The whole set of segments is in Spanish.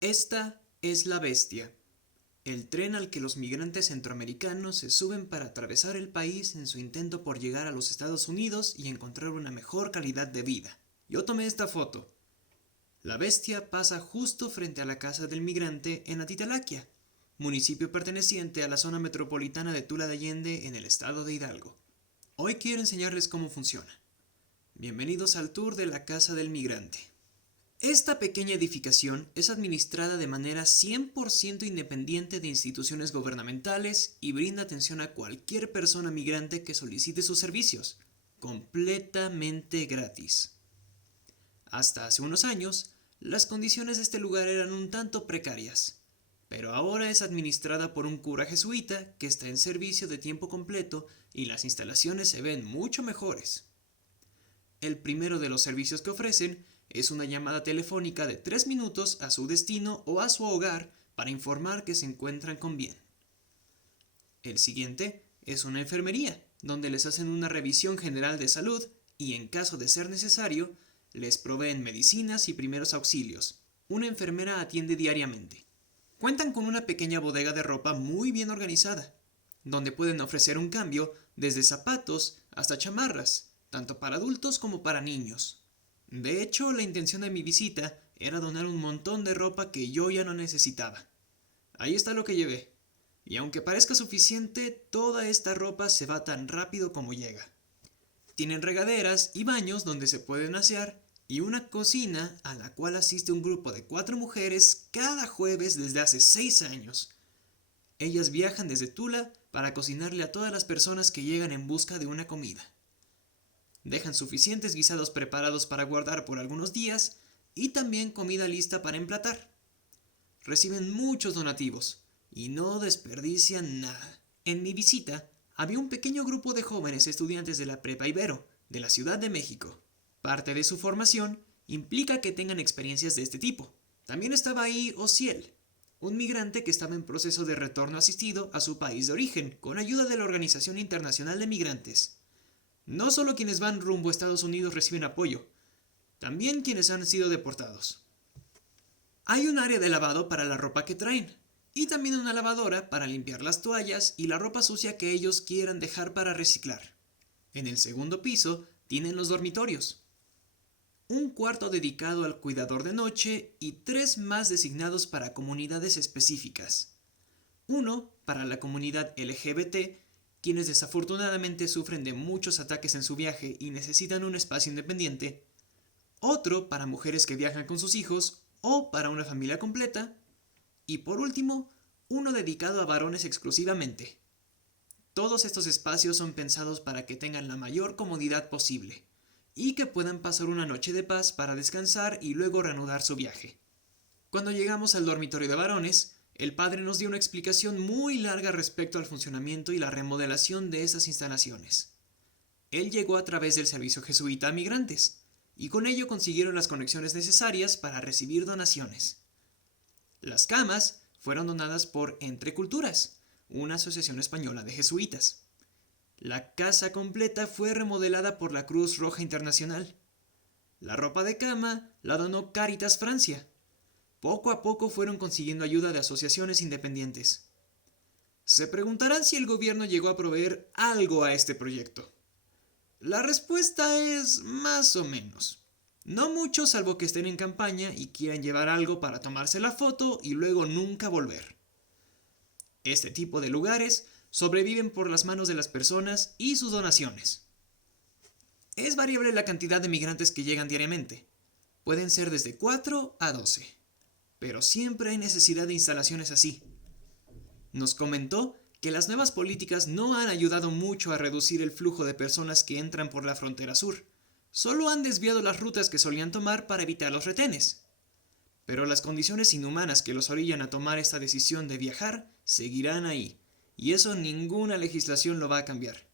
Esta es La Bestia, el tren al que los migrantes centroamericanos se suben para atravesar el país en su intento por llegar a los Estados Unidos y encontrar una mejor calidad de vida. Yo tomé esta foto. La Bestia pasa justo frente a la casa del migrante en Atitalaquia, municipio perteneciente a la zona metropolitana de Tula de Allende en el estado de Hidalgo. Hoy quiero enseñarles cómo funciona. Bienvenidos al tour de la casa del migrante. Esta pequeña edificación es administrada de manera 100% independiente de instituciones gubernamentales y brinda atención a cualquier persona migrante que solicite sus servicios, completamente gratis. Hasta hace unos años, las condiciones de este lugar eran un tanto precarias, pero ahora es administrada por un cura jesuita que está en servicio de tiempo completo y las instalaciones se ven mucho mejores. El primero de los servicios que ofrecen es una llamada telefónica de 3 minutos a su destino o a su hogar para informar que se encuentran con bien. El siguiente es una enfermería, donde les hacen una revisión general de salud y en caso de ser necesario, les proveen medicinas y primeros auxilios. Una enfermera atiende diariamente. Cuentan con una pequeña bodega de ropa muy bien organizada, donde pueden ofrecer un cambio desde zapatos hasta chamarras, tanto para adultos como para niños. De hecho, la intención de mi visita era donar un montón de ropa que yo ya no necesitaba. Ahí está lo que llevé. Y aunque parezca suficiente, toda esta ropa se va tan rápido como llega. Tienen regaderas y baños donde se pueden asear y una cocina a la cual asiste un grupo de 4 mujeres cada jueves desde hace 6 años. Ellas viajan desde Tula para cocinarle a todas las personas que llegan en busca de una comida. Dejan suficientes guisados preparados para guardar por algunos días y también comida lista para emplatar. Reciben muchos donativos y no desperdician nada. En mi visita había un pequeño grupo de jóvenes estudiantes de la Prepa Ibero, de la Ciudad de México. Parte de su formación implica que tengan experiencias de este tipo. También estaba ahí Ociel, un migrante que estaba en proceso de retorno asistido a su país de origen, con ayuda de la Organización Internacional de Migrantes. No solo quienes van rumbo a Estados Unidos reciben apoyo, también quienes han sido deportados. Hay un área de lavado para la ropa que traen, y también una lavadora para limpiar las toallas y la ropa sucia que ellos quieran dejar para reciclar. En el segundo piso tienen los dormitorios, un cuarto dedicado al cuidador de noche y 3 más designados para comunidades específicas. Uno para la comunidad LGBT, quienes desafortunadamente sufren de muchos ataques en su viaje y necesitan un espacio independiente. Otro para mujeres que viajan con sus hijos o para una familia completa. Y por último, uno dedicado a varones exclusivamente. Todos estos espacios son pensados para que tengan la mayor comodidad posible y que puedan pasar una noche de paz para descansar y luego reanudar su viaje. Cuando llegamos al dormitorio de varones, el padre nos dio una explicación muy larga respecto al funcionamiento y la remodelación de esas instalaciones. Él llegó a través del servicio jesuita a migrantes, y con ello consiguieron las conexiones necesarias para recibir donaciones. Las camas fueron donadas por Entre Culturas, una asociación española de jesuitas. La casa completa fue remodelada por la Cruz Roja Internacional. La ropa de cama la donó Cáritas Francia. Poco a poco fueron consiguiendo ayuda de asociaciones independientes. Se preguntarán si el gobierno llegó a proveer algo a este proyecto. La respuesta es más o menos. No mucho, salvo que estén en campaña y quieran llevar algo para tomarse la foto y luego nunca volver. Este tipo de lugares sobreviven por las manos de las personas y sus donaciones. Es variable la cantidad de migrantes que llegan diariamente. Pueden ser desde 4 a 12. Pero siempre hay necesidad de instalaciones así. Nos comentó que las nuevas políticas no han ayudado mucho a reducir el flujo de personas que entran por la frontera sur. Solo han desviado las rutas que solían tomar para evitar los retenes. Pero las condiciones inhumanas que los orillan a tomar esta decisión de viajar seguirán ahí, y eso ninguna legislación lo va a cambiar.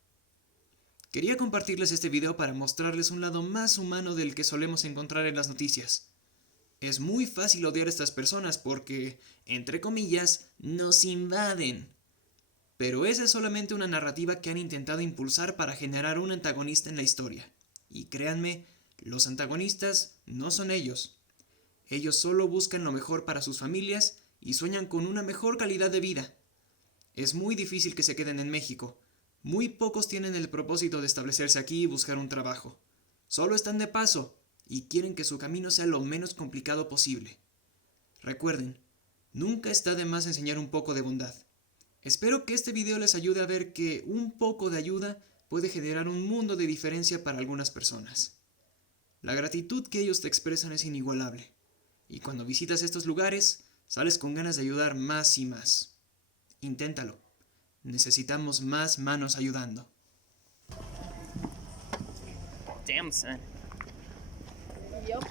Quería compartirles este video para mostrarles un lado más humano del que solemos encontrar en las noticias. Es muy fácil odiar a estas personas porque, entre comillas, nos invaden. Pero esa es solamente una narrativa que han intentado impulsar para generar un antagonista en la historia. Y créanme, los antagonistas no son ellos. Ellos solo buscan lo mejor para sus familias y sueñan con una mejor calidad de vida. Es muy difícil que se queden en México. Muy pocos tienen el propósito de establecerse aquí y buscar un trabajo. Solo están de paso y quieren que su camino sea lo menos complicado posible. Recuerden, nunca está de más enseñar un poco de bondad. Espero que este video les ayude a ver que un poco de ayuda puede generar un mundo de diferencia para algunas personas. La gratitud que ellos te expresan es inigualable, y cuando visitas estos lugares, sales con ganas de ayudar más y más. Inténtalo. Necesitamos más manos ayudando. Damn, son. Yep.